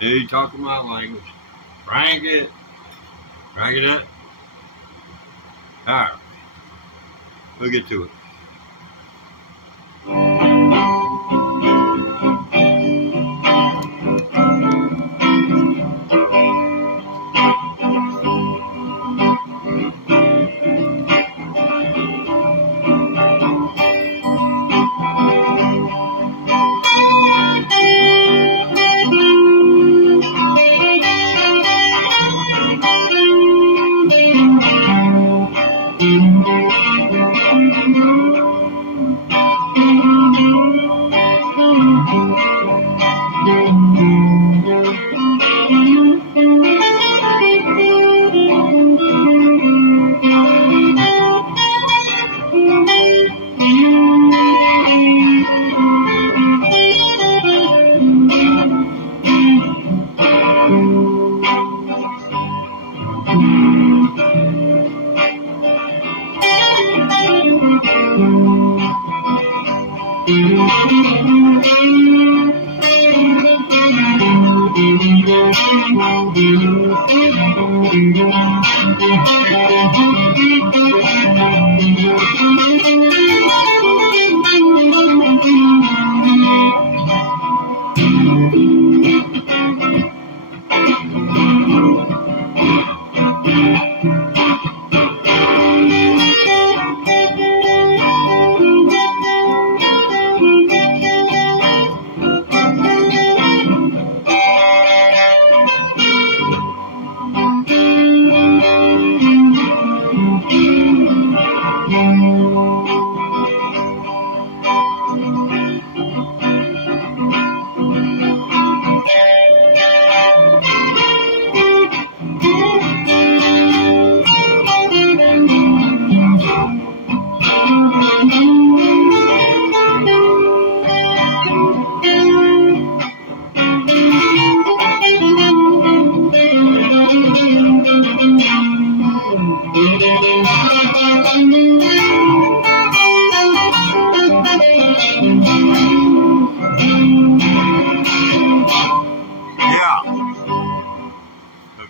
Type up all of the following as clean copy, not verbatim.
Dude, talking my language. Crank it. Crank it up. Alright. We'll get to it.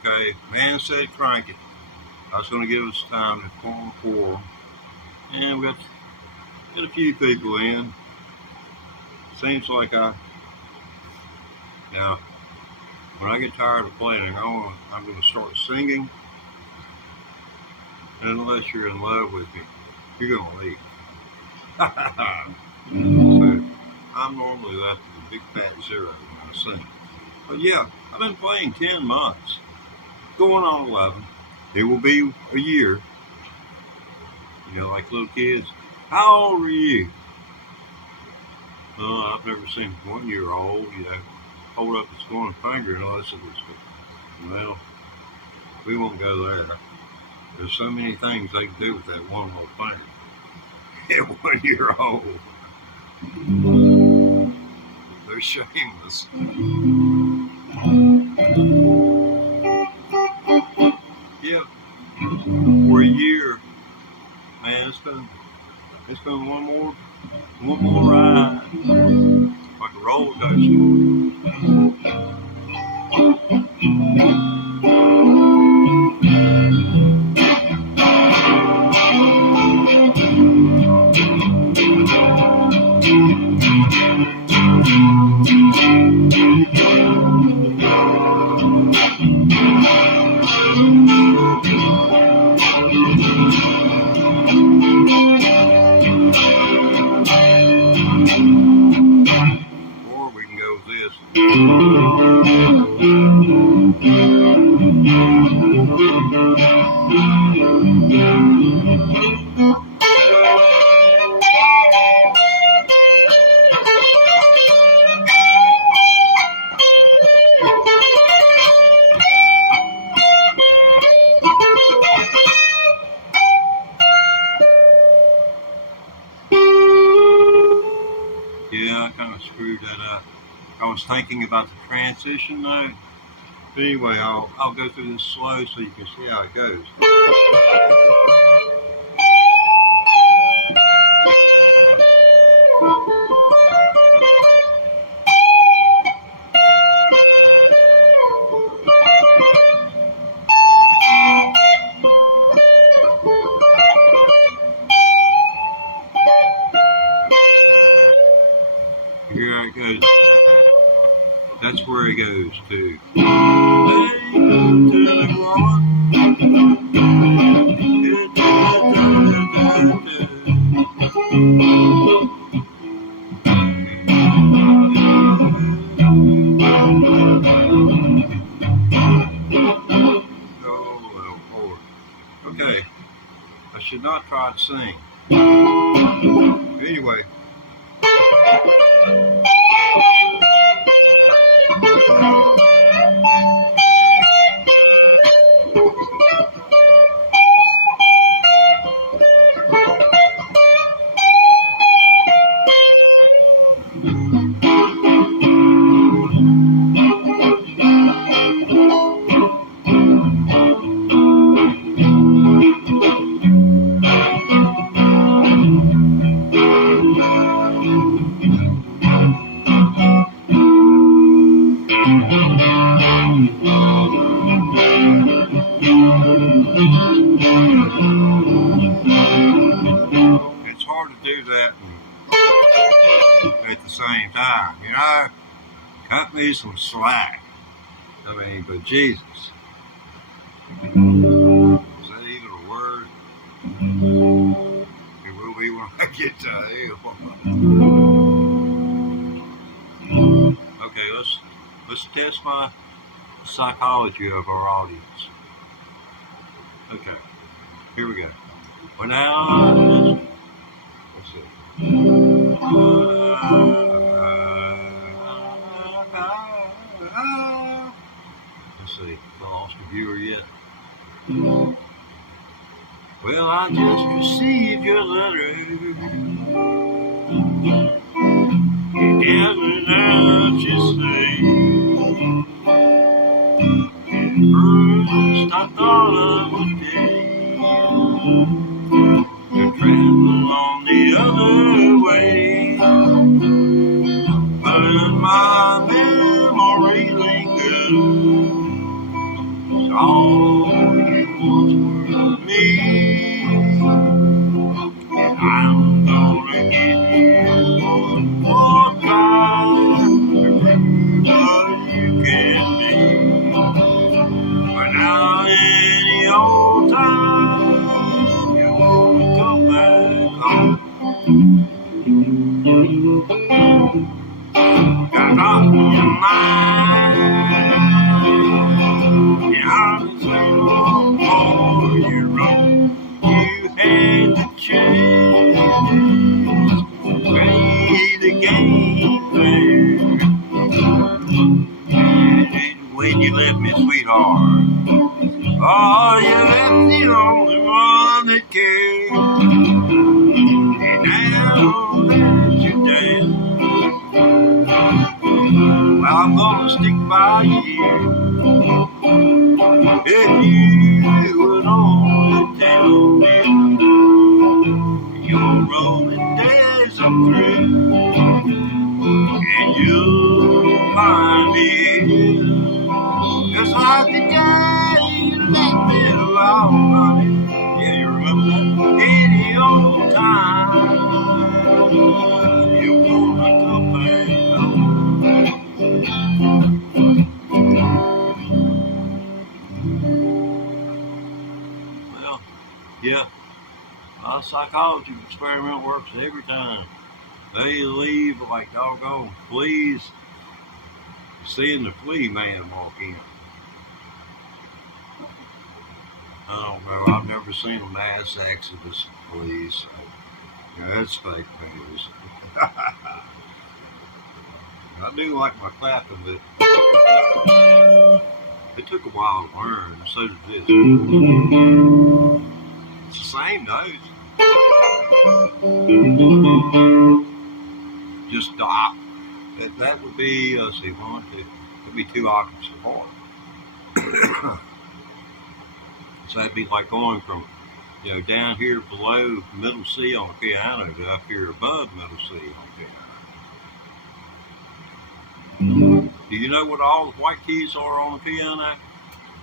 Okay, man said crank it. I was going to give us time to pour. And we got a few people in. Seems like now, when I get tired of playing, I'm going to start singing. And unless you're in love with me, you're going to leave. So, I'm normally left with a big fat zero when I sing. But yeah, I've been playing 10 months. Going on 11. It will be a year. You know, like little kids. How old are you? I've never seen a 1-year-old, hold up its one finger unless it was, well, we won't go there. There's so many things they can do with that one little finger. At 1 year old. They're shameless. Yep. For a year, man, it's been one more ride. Like a roller coaster. Or we can go with this. Yeah, I kind of screwed that up. I was thinking about the transition though. But anyway, I'll go through this slow so you can see how it goes. That's where he goes to. Hey, tell him what. Oh, Lord. Okay, I should not try to sing. Anyway. It's hard to do that at the same time, you know. Cut me some slack. I mean, but Jesus. Is that even a word? It will be when I get to hell. Okay, let's test my psychology of our audience. Okay, here we go. Well, now, let's see. Let's see, lost a viewer yet? Well, I just received your letter. You gathered out your sleep. At first, I thought I would take you traveling on the other way, but my memory lingers. All you once were me, and I'm gonna give you one more try to prove what you can be. But now any old time you wanna come back home, got off your mind. I'm so for your own. You had the chance to play the game fair. And when you left me, sweetheart, oh, you left the only one that cared. And now that you're dead, well, I'm gonna stick by you. If you would only tell me your rolling days are through, and you'll find me here, just like the day you let me alone, honey. Yeah, you remember that? Any old time you wanna come back home. Yeah, my psychology experiment works every time. They leave like doggone fleas, seeing the flea man walk in. I don't know, I've never seen a mass exodus of fleas, so that's fake news. I do like my clapping, but it took a while to learn, and so did this. It's the same note. Just dot. That would be, let's see, one, two. It would be 2 octaves apart. So that'd be like going from, down here below middle C on the piano to up here above middle C on the piano. Do you know what all the white keys are on the piano?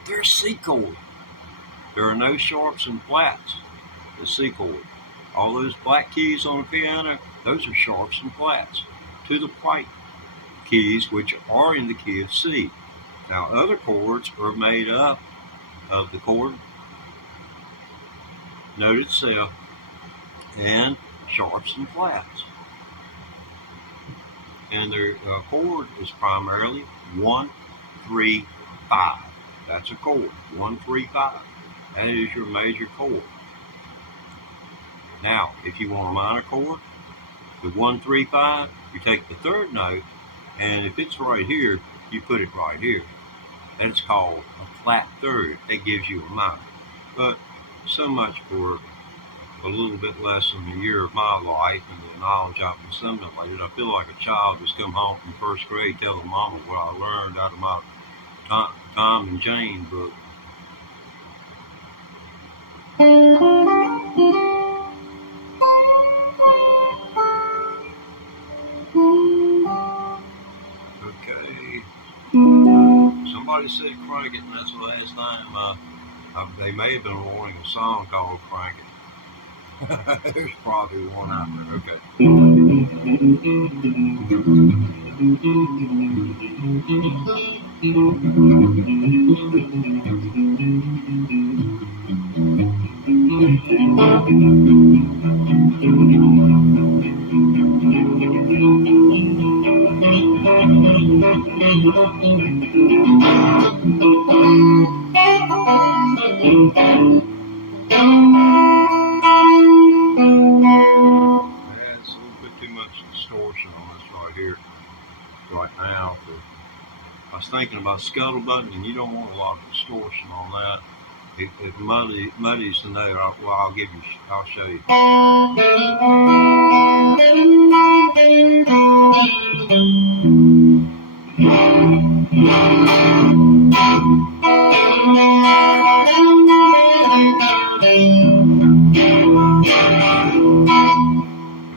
They're C chord. There are no sharps and flats. The C chord. All those black keys on the piano, those are sharps and flats. To the white keys, which are in the key of C. Now, other chords are made up of the chord note itself and sharps and flats. And their chord is primarily 1, 3, 5. That's a chord, 1, 3, 5. That is your major chord. Now, if you want a minor chord, the 1, 3, 5, you take the third note, and if it's right here, you put it right here. That's called a flat third. That gives you a minor. But so much for a little bit less than a year of my life and the knowledge I've assimilated. I feel like a child who's come home from first grade telling mama what I learned out of my Tom and Jane book. Okay. Somebody said crank it, and that's the last time they may have been wanting a song called Crank It. There's probably one out there. Okay. Thinking about scuttlebutt, and you don't want a lot of distortion on that. It muddies the note. Well, I'll show you.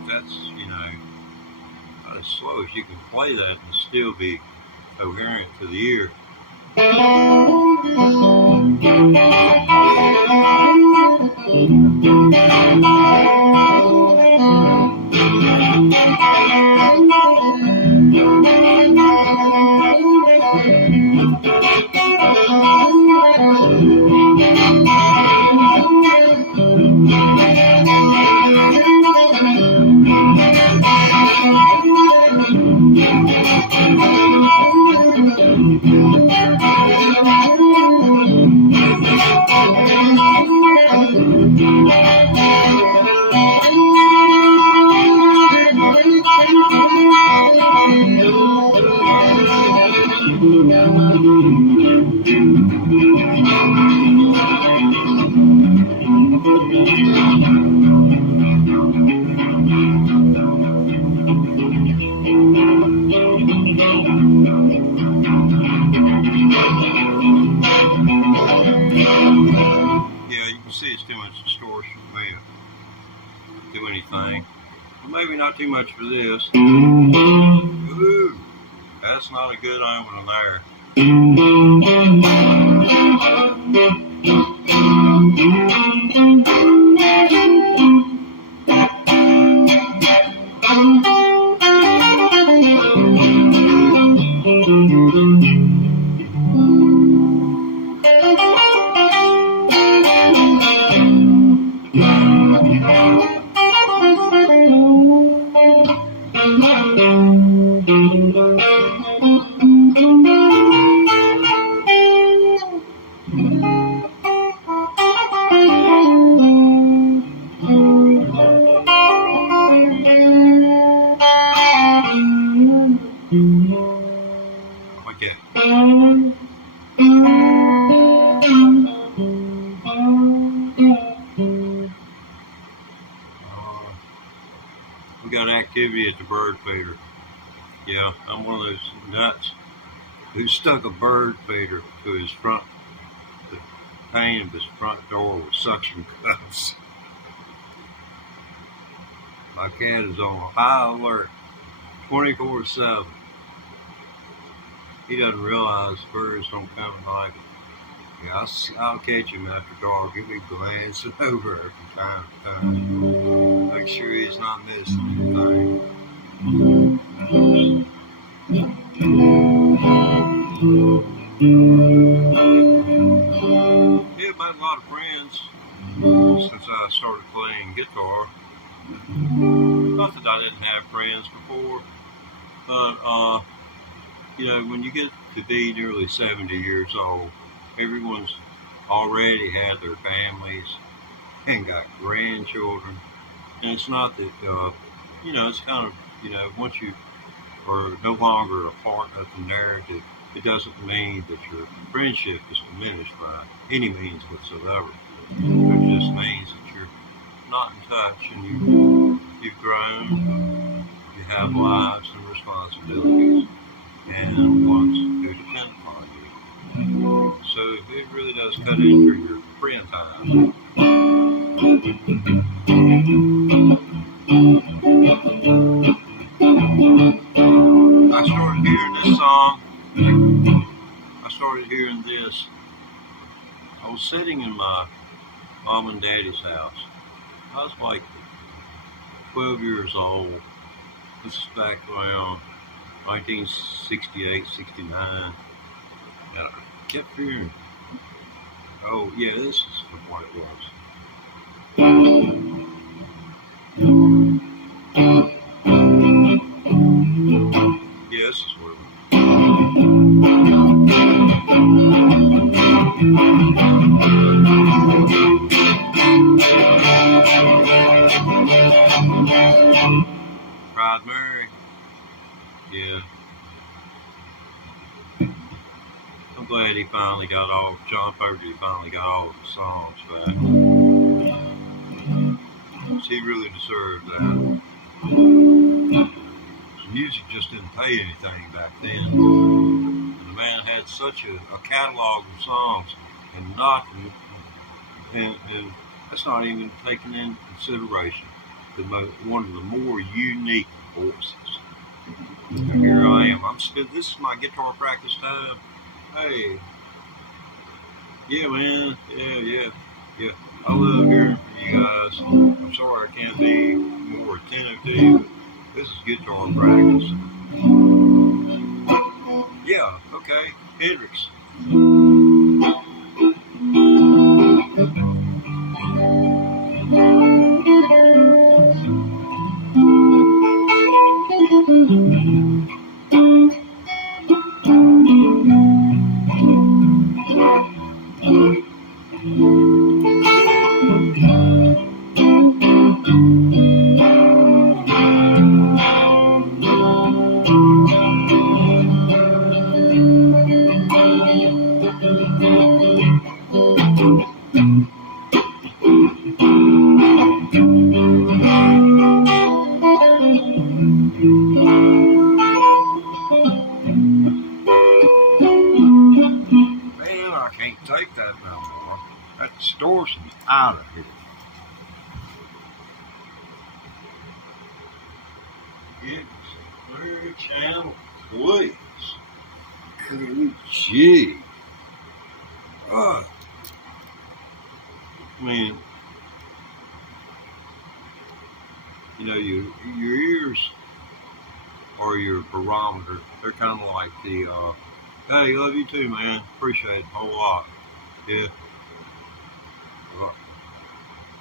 If that's, not as slow as you can play that and still be coherent to the ear. Maybe not too much for this. Ooh, that's not a good omen there. We got activity at the bird feeder. Yeah, I'm one of those nuts who stuck a bird feeder to his front, the pane of his front door with suction cups. My cat is on high alert 24/7. He doesn't realize birds don't come at night. Yeah, I'll catch him after dark. He'll be glancing over from time to time. Make sure he's not missing anything. Yeah, I've met a lot of friends since I started playing guitar. Not that I didn't have friends before, but you know, when you get to be nearly 70 years old, everyone's already had their families and got grandchildren. And it's not that, you know, it's kind of, you know, once you are no longer a part of the narrative, it doesn't mean that your friendship is diminished by any means whatsoever. It just means that you're not in touch and you've grown, you have lives and responsibilities, and ones who depend upon you. So it really does cut into your friend time. I started hearing this song. I started hearing this. I was sitting in my mom and daddy's house. I was like 12 years old. This is back around 1968, 69. And I kept hearing, oh yeah, this is what it was. Yeah, this is what it was. Pride Mary. Yeah. I'm glad he finally got all, John Fogerty finally got all of the songs back. He really deserved that. Music just didn't pay anything back then. And the man had such a catalog of songs, and that's not even taken into consideration one of the more unique voices. And here I am. This is my guitar practice time. Hey, yeah, man, yeah. I love hearing from you guys. I'm sorry I can't be more attentive to you, but this is guitar practice. Yeah, okay, Hendrix. Take that no more. That distortion's out of here. It's clear channel, please. Gee. Man, you know, your ears are your barometer. They're kind of like the, hey, love you too, man. Appreciate it a whole lot. Yeah.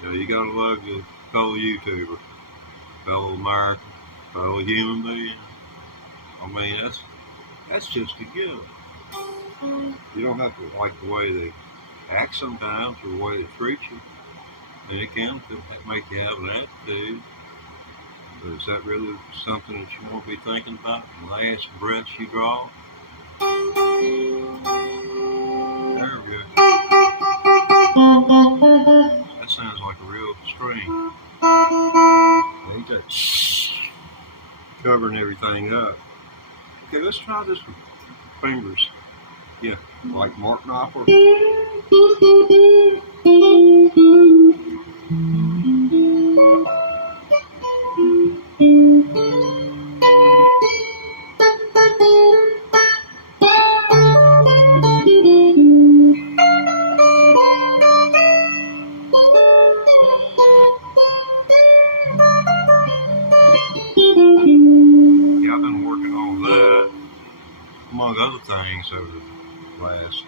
You know, you gotta love your fellow YouTuber, fellow American, fellow human being. I mean, that's just a gift. You don't have to like the way they act sometimes or the way they treat you. And it can make you have an attitude. But is that really something that you want to be thinking about the last breaths you draw? There we go. That sounds like a real string. Ain't that? Covering everything up. Okay, let's try this with fingers. Yeah, like Mark Knopfler. Yeah, I've been working on that, among other things, over last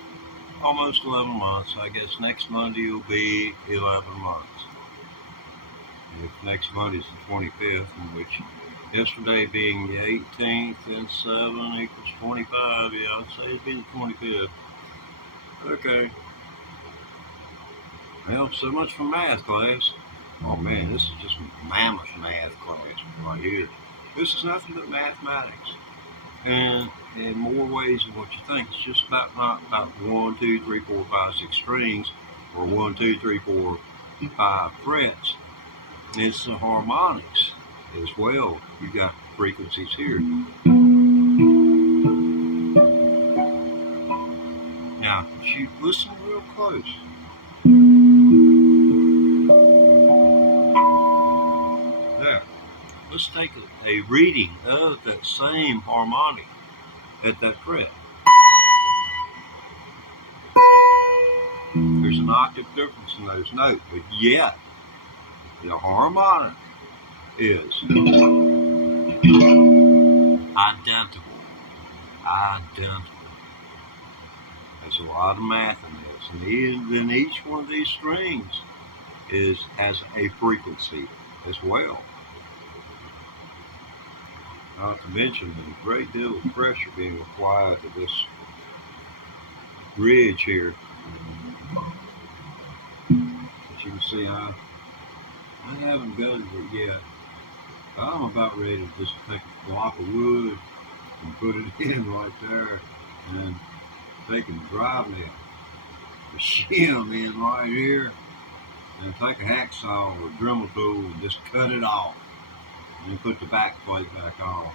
almost 11 months. I guess next Monday will be 11 months. And if next Monday is the 25th, in which yesterday being the 18th and 7 equals 25, yeah, I'd say it'd be the 25th. Okay. Well, so much for math class. Oh man, this is just mammoth math class right here. This is nothing but mathematics. And in more ways than what you think. It's just about not about 1, 2, 3, 4, 5, 6 strings, or 1, 2, 3, 4, 5 frets. It's the harmonics as well. You got frequencies here. Now, you listen real close. There. Let's take a reading of that same harmonic at that fret. There's an octave difference in those notes, but yet the harmonic is identical. There's a lot of math in this, and then each one of these strings has a frequency as well. Not to mention the great deal of pressure being applied to this bridge here. As you can see, I haven't gutted it yet. I'm about ready to just take a block of wood and put it in right there, and take and drive the shim in right here, and take a hacksaw or a Dremel tool and just cut it off, and then put the back plate back on.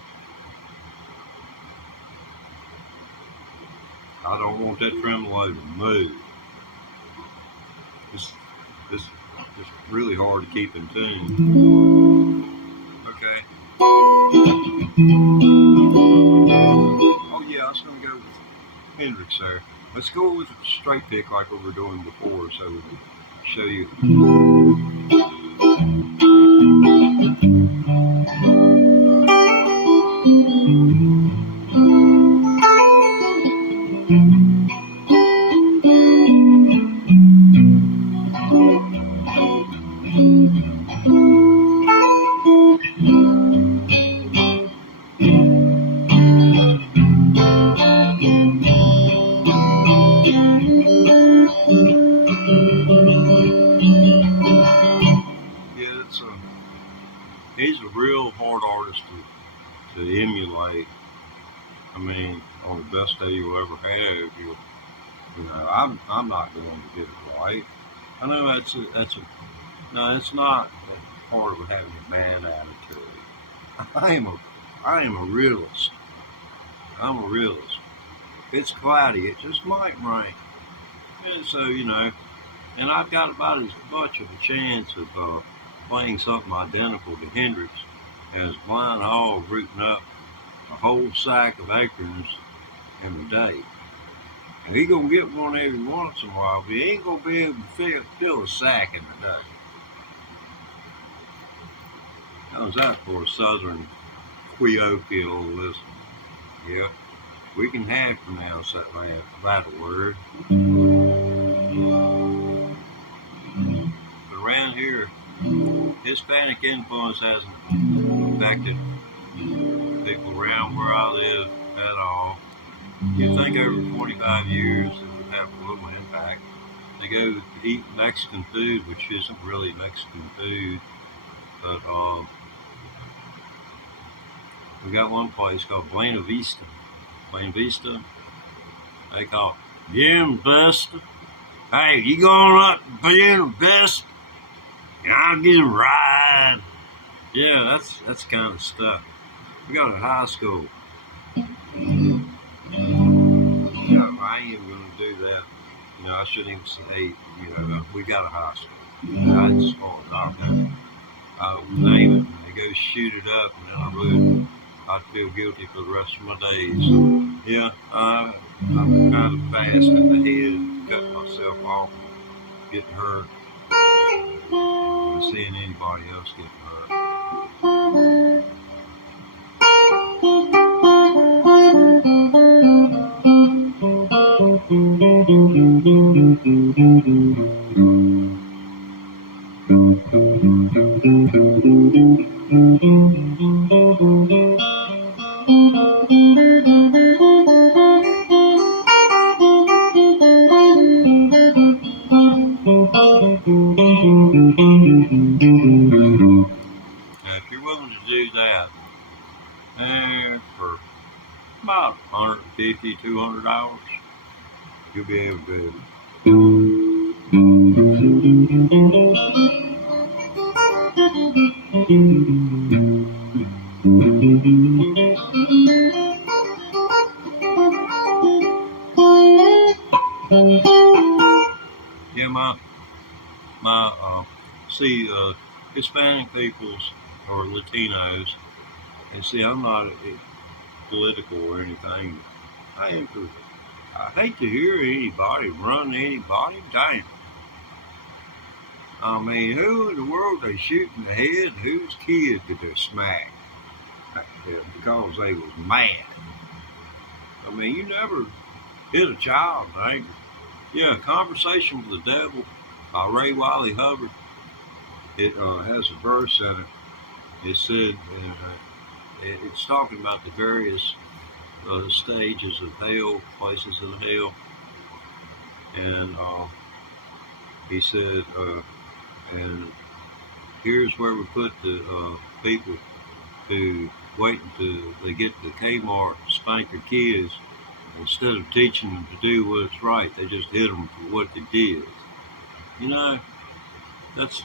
I don't want that tremolo to move. It's really hard to keep in tune. Okay. Oh yeah, I was going to go with Hendrix there. Let's go with a straight pick like we were doing before, so we can show you. He's a real hard artist to emulate. I mean, on the best day you'll ever have, you know, I'm not going to get it right. I know no, it's not part of having a bad attitude. I am a realist. I'm a realist. It's cloudy. It just might rain. And so, you know, and I've got about as much of a chance of playing something identical to Hendrix as Blind Hog rooting up a whole sack of acorns in a day. And he's going to get one every once in a while, but he ain't going to be able to fill a sack in a day. How's that for a southern Quiokial listen? Yep, we can half pronounce that latter word. But around here, Hispanic influence hasn't affected people around where I live at all. You'd think over 25 years it would have a little impact. They go to eat Mexican food, which isn't really Mexican food, but we got one place called Buena Vista. Buena Vista, they call it Buena Vista. Hey, you going up Buena Vista? I'll get a ride. Yeah, that's kind of stuff. We got a high school. Yeah, I ain't even going to do that. You know, I shouldn't even say, you know, we got a high school. That's as far as I know. I would name it, and they go shoot it up, and then I'd feel guilty for the rest of my days. Yeah, I'm kind of fast in the head, cutting myself off, getting hurt. Seeing anybody else getting hurt. Now, if you're willing to do that, for about 150, 200 hours, you'll be able to yeah, see, Hispanic peoples or Latinos, and see, I'm not political or anything. I hate to hear anybody run anybody down. I mean, who in the world they shoot in the head? Whose kid did they smack? Because they was mad. I mean, you never hit a child in anger. Yeah, Conversation with the Devil by Ray Wiley Hubbard. It has a verse in it. It said, it's talking about the various stages of hell, places of hell. And he said, and here's where we put the people who wait until they get to Kmart to spank their kids. Instead of teaching them to do what's right, they just hit them for what they did. You know, that's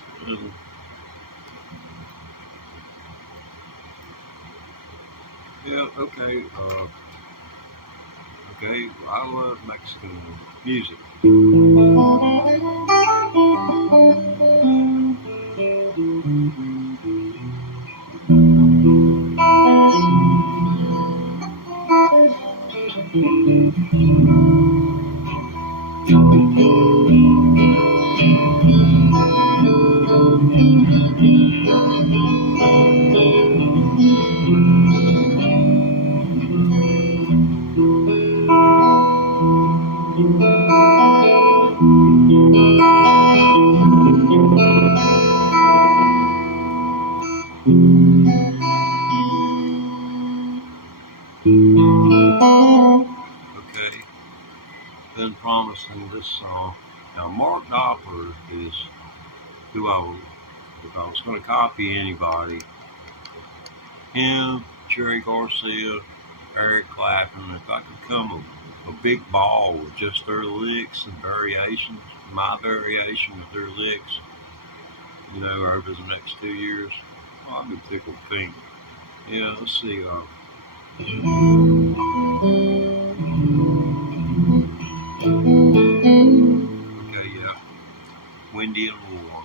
yeah, okay. Okay, I love Mexican music. Okay, been promising this song. Now, Mark Knopfler is who if I was going to copy anybody, him, Jerry Garcia, Eric Clapton, if I could come a big ball with just their licks and variations, my variation with their licks, you know, over the next 2 years, well, I'd be tickled pink. Yeah, let's see. Okay, yeah. Windy and warm.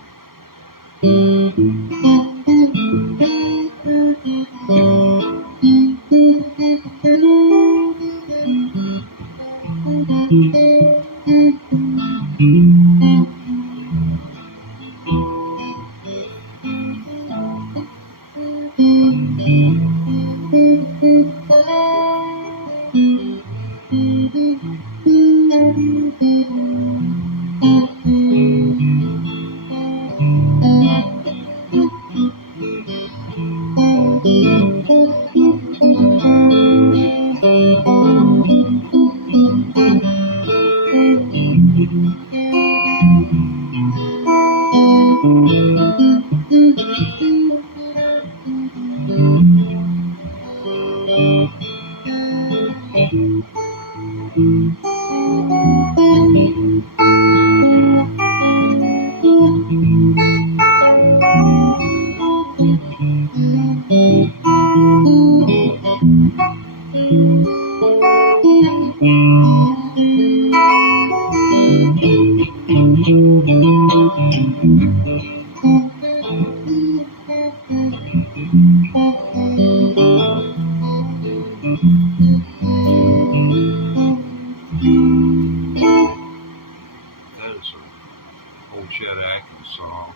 Song,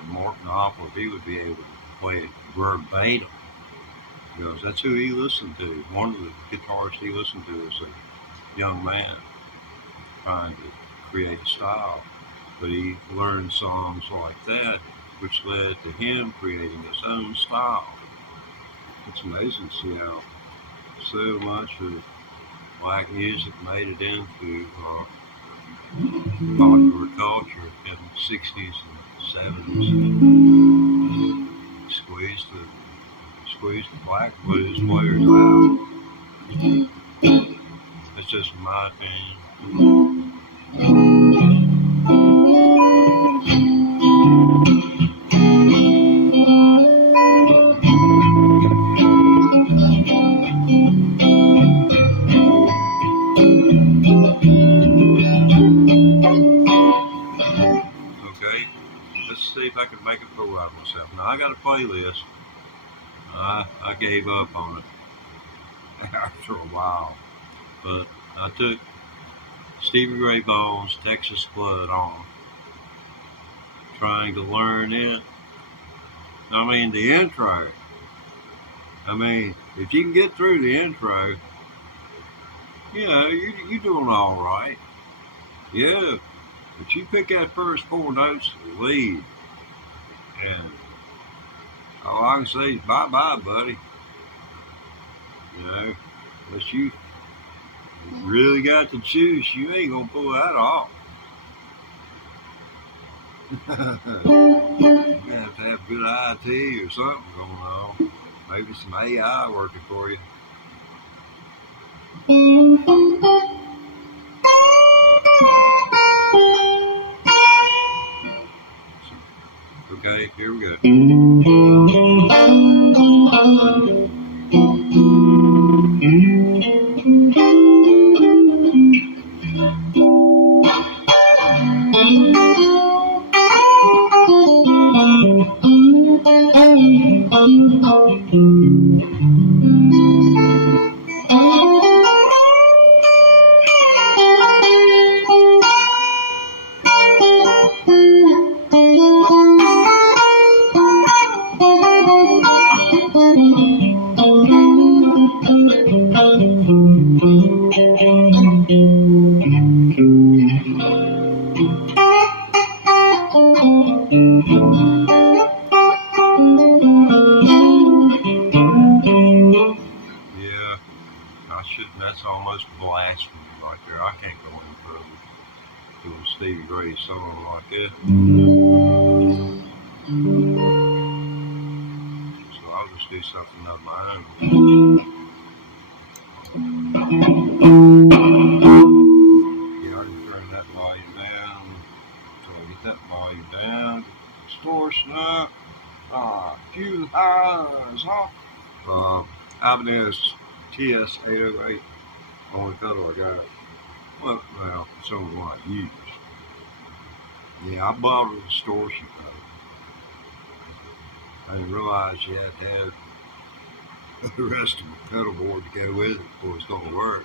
and Mark Knopfler, he would be able to play it verbatim because that's who he listened to. One of the guitarists he listened to as a young man trying to create a style, but he learned songs like that, which led to him creating his own style. It's amazing to see how so much of black music made it into popular culture in the 60s and 70s. Squeeze the black blues players out. That's just my opinion. Okay, let's see if I can make a fool out of myself. Now I got a playlist. I gave up on it after a while, but I took Stevie Ray Vaughan's Texas Flood on, trying to learn it. I mean, the intro. I mean, if you can get through the intro, you know, you're doing all right. Yeah, but you pick that first 4 notes of the lead, and all I can say is bye-bye, buddy. You know, unless you really got to choose, you ain't gonna pull that off. You have to have good IT or something going on. Maybe some AI working for you. Okay, here we go. That's almost blasphemy right there. I can't go any further doing Stevie Ray song like that. So I'll just do something of my own. Yeah, I can turn that volume down until I get that volume down. Distortion up. Few highs, huh? Ibanez TS-808. Only pedal I got. Well, it's only one I use. Yeah, I bought a distortion pedal. I didn't realize you had to have the rest of the pedal board to go with it before it's going to work.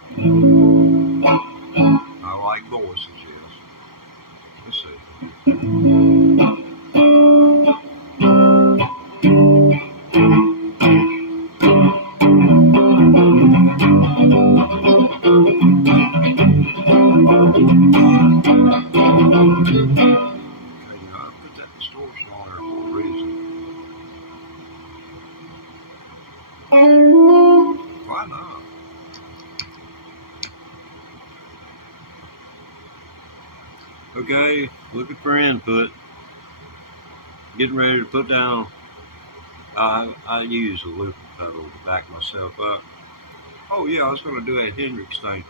I like voices, yes. Let's see. Okay, looking for input. Getting ready to put down. I use a loop pedal to back myself up. Oh yeah, I was going to do that Hendrix thing.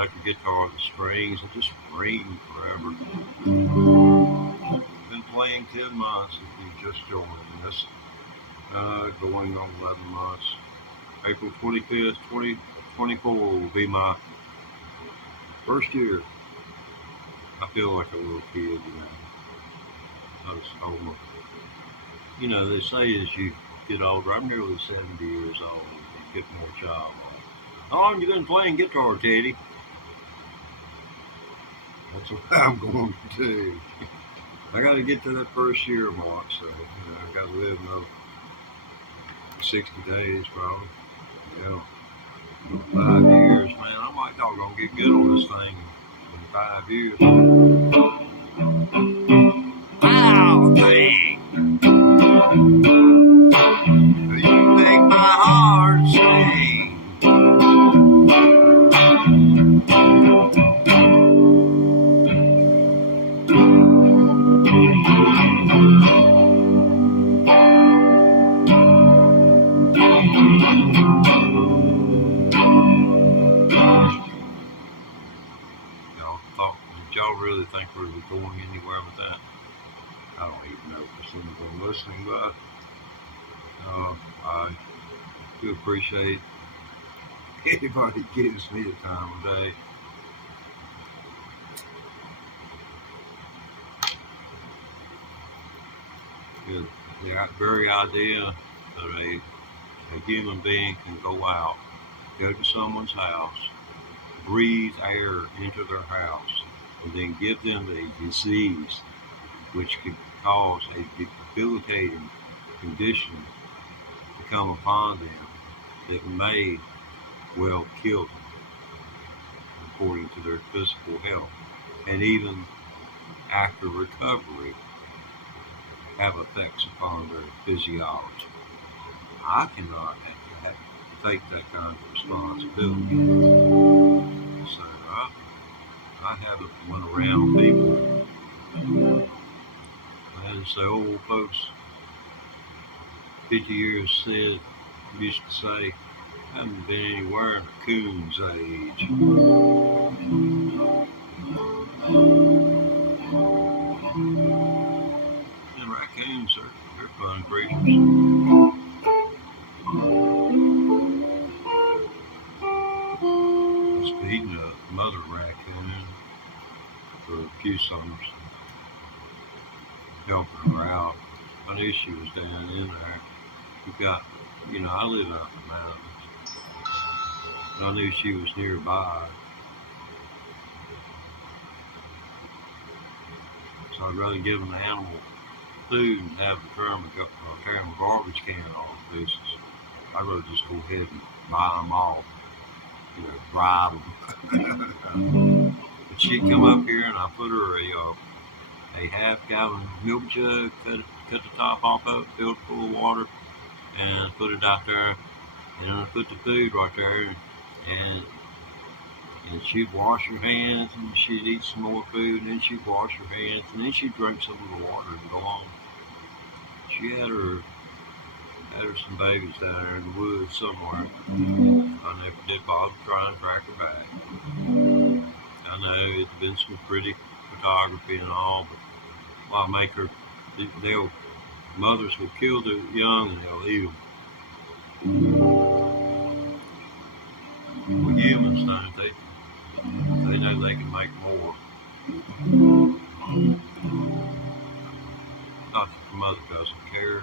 electric guitar with the strings. I just ring forever. Been playing 10 months if you just joined us. Going on 11 months. April 25th, 2024 will be my first year. I feel like a little kid, you know. I was almost, you know, they say as you get older, I'm nearly 70 years old, you get more childlike. How long you been playing guitar, Teddy? That's what I'm going to do. I got to get to that first year mark, so you know, I got to live another 60 days probably. Yeah, 5 years, man. I'm like, y'all gonna get good on this thing in 5 years. Wow, thing! You make my heart sing. Y'all really think we're going anywhere with that? I don't even know if there's anyone listening, but I do appreciate anybody gives me the time of day. The very idea that a human being can go out, go to someone's house, breathe air into their house, and then give them a disease which could cause a debilitating condition to come upon them that may well kill them according to their physical health, and even after recovery have effects upon their physiology. I cannot take that kind of responsibility. So I haven't went around people. As the old folks 50 years used to say, I haven't been anywhere in a coon's age. And raccoons, they're fun creatures. Just feeding a mother raccoon for a few summers, helping her out. I knew she was down in there. We got, you know, I live out in the mountains. And I knew she was nearby. So I'd rather give an animal food and have to tear my garbage can off pieces. I'd rather just go ahead and buy them all, you know, bribe them. But she'd come up here and I put her a half-gallon milk jug, cut the top off of it, filled it full of water, and put it out there. And I put the food right there, and she'd wash her hands, and she'd eat some more food, and then she'd wash her hands, and then she'd drink some of the water and go on. She had her some babies down there in the woods somewhere. I never did bother trying to track her back. I know it's been some pretty photography and all, but why make her? Mothers will kill the young and they'll eat them. Well, humans don't. They know they can make more. Not that the mother doesn't care,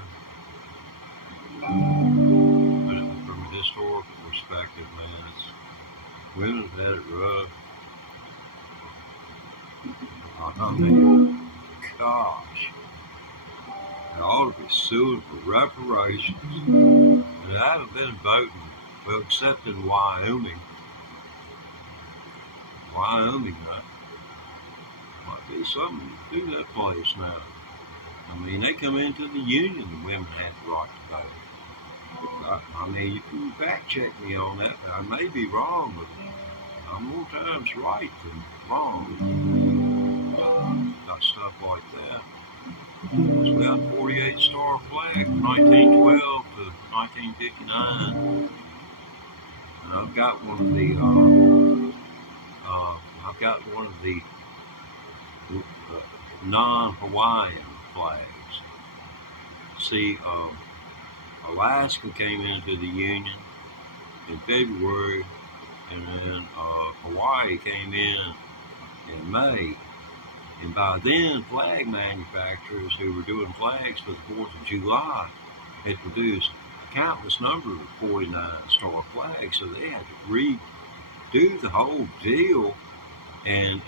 but from a historical perspective, man, women have had it rough. I mean, gosh, they ought to be sued for reparations. And I haven't been voting, well, except in Wyoming. Wyoming, might be something to do that place now. I mean, they come into the union, the women have the right to vote. I mean, you can fact check me on that. I may be wrong, but I'm more times right than wrong. Got stuff like that. So we had a 48 star flag from 1912 to 1959. And I've got one of the I've got one of the non-Hawaiian flags. See, Alaska came into the Union in February, and then Hawaii came in May. And by then, flag manufacturers who were doing flags for the 4th of July had produced a countless number of 49-star flags, so they had to redo the whole deal and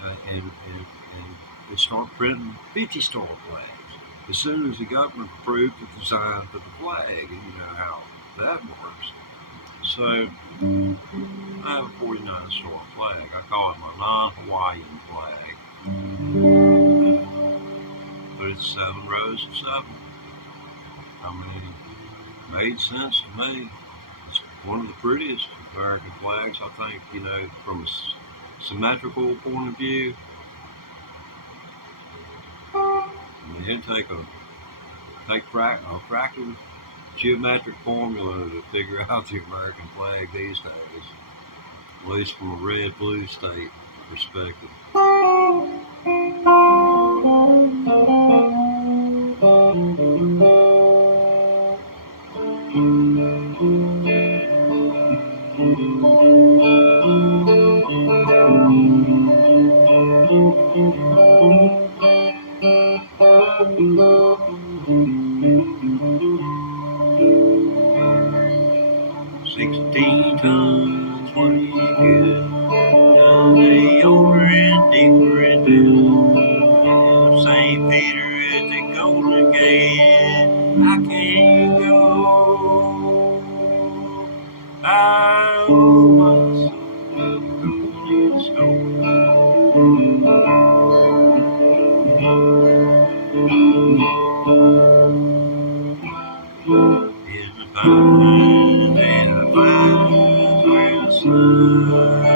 start printing 50-star flags as soon as the government approved the design for the flag, and you know how that works. So I have a 49-star flag. I call it my non-Hawaiian flag. But it's 7 rows of 7. I mean, it made sense to me. It's one of the prettiest American flags, I think, you know, from a symmetrical point of view. And then take a fractal geometric formula to figure out the American flag these days, at least from a red-blue state perspective. 16 tons, what do you get? Now they over and deeper and down. St. Peter at the Golden Gate, I can't go. I owe my soul to the stone. In the pine and I find where the sun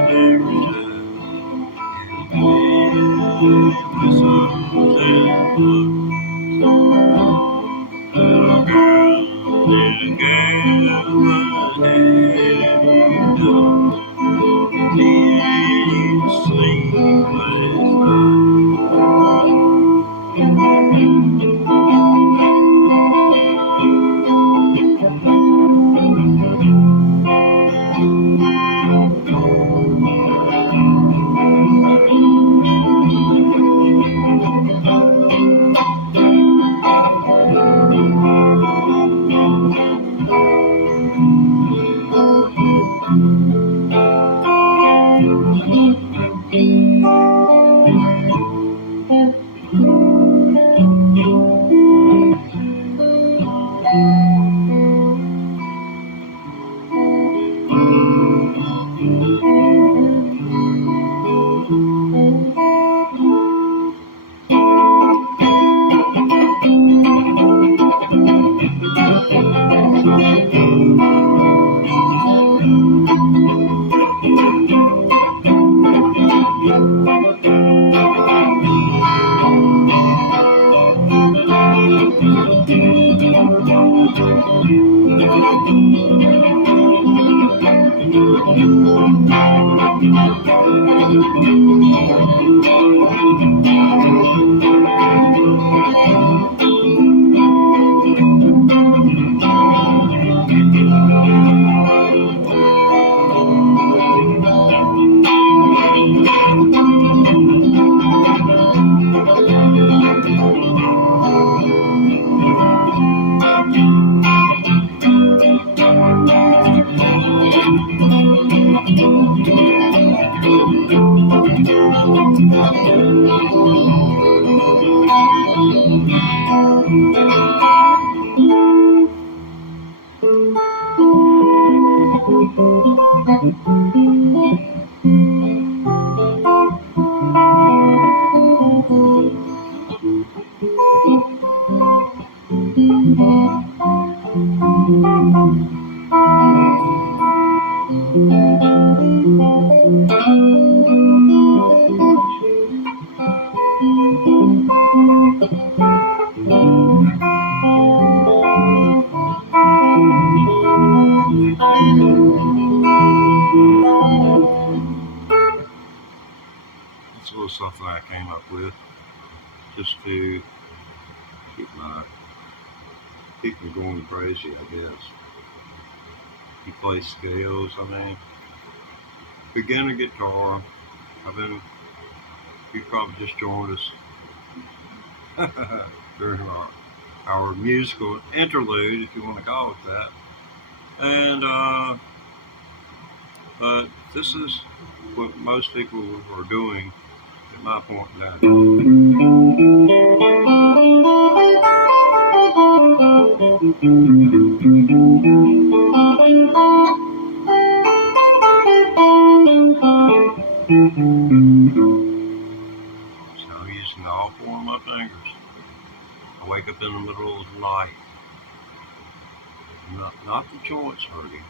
never shines, and whistles and blues. Little girl, what have you done? Did you sleep last night? up with, just to keep me going crazy, I guess. He plays scales. I mean, beginner guitar. You probably just joined us during our musical interlude, if you want to call it that. And but this is what most people are doing at my point in time. So I'm using all four of my fingers. I wake up in the middle of the night. Not the joints hurting,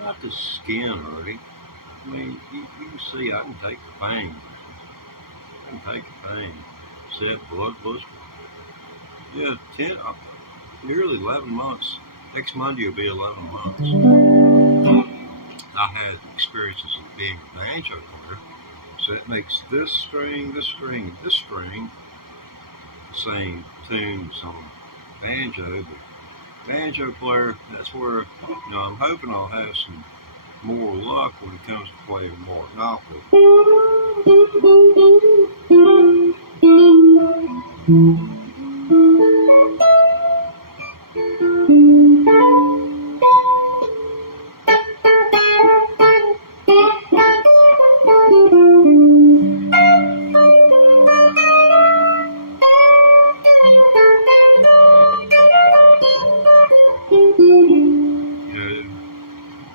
not the skin hurting. I mean, you can see I can take the pain. Set blood blister. Yeah, nearly 11 months. Next Monday will be 11 months. I had experiences of being a banjo player, so it makes this string, the same tunes on banjo, but banjo player, that's where, I'm hoping I'll have some more luck when it comes to playing more Monopoly.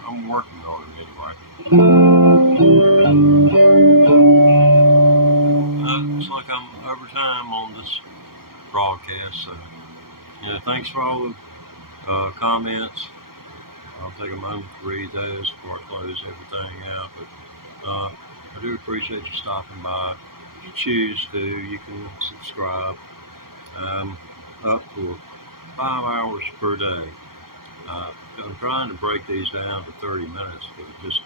I'm working on it anyway. Looks like I'm over time on this broadcast, so thanks for all the comments. I'll take a moment to read those before I close everything out, but I do appreciate you stopping by. If you choose to, you can subscribe. Up for 5 hours per day. I'm trying to break these down to 30 minutes, but it just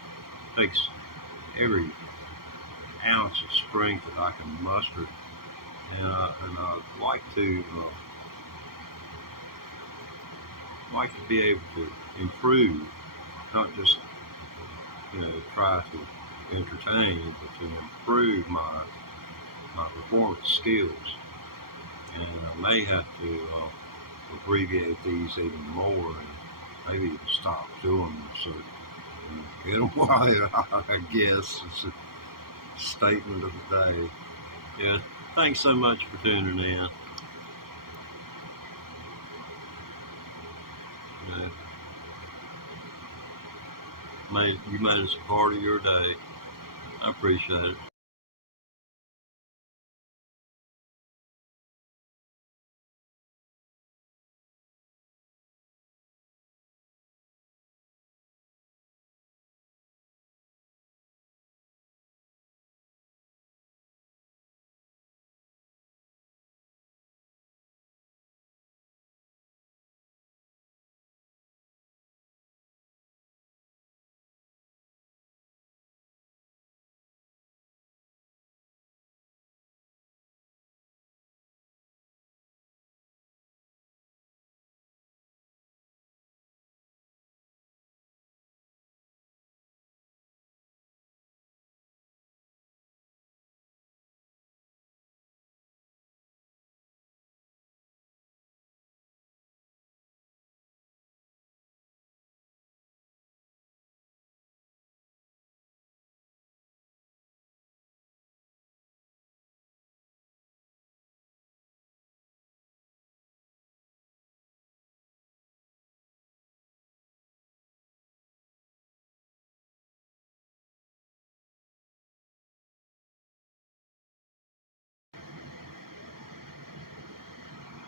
takes every ounce of strength that I can muster, and I'd like to be able to improve, not just try to entertain, but to improve my performance skills. And I may have to abbreviate these even more, and maybe even stop doing them. So, in a while, I guess it's a statement of the day. Yeah, thanks so much for tuning in. You made us a part of your day. I appreciate it.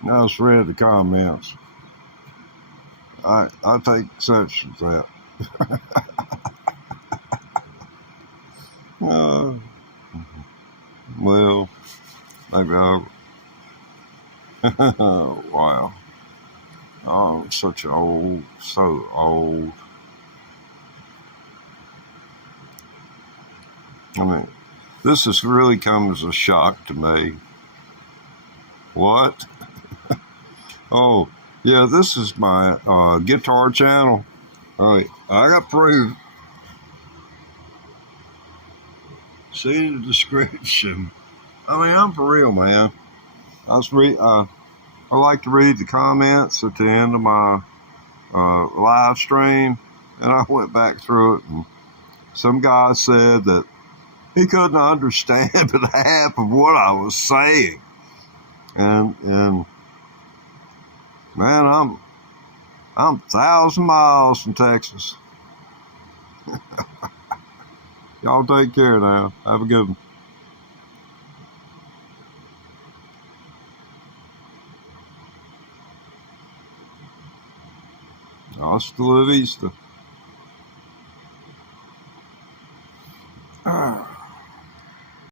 I just read the comments. I take exception to that. Well, maybe wow. Oh, so old. I mean, This has really come as a shock to me. What? Oh, yeah, this is my guitar channel. All right, I got proof. See the description. I mean, I'm for real, man. I like to read the comments at the end of my live stream, and I went back through it, and some guy said that he couldn't understand but half of what I was saying. And man, I'm 1,000 miles from Texas. Y'all take care now. Have a good one. Hasta la vista.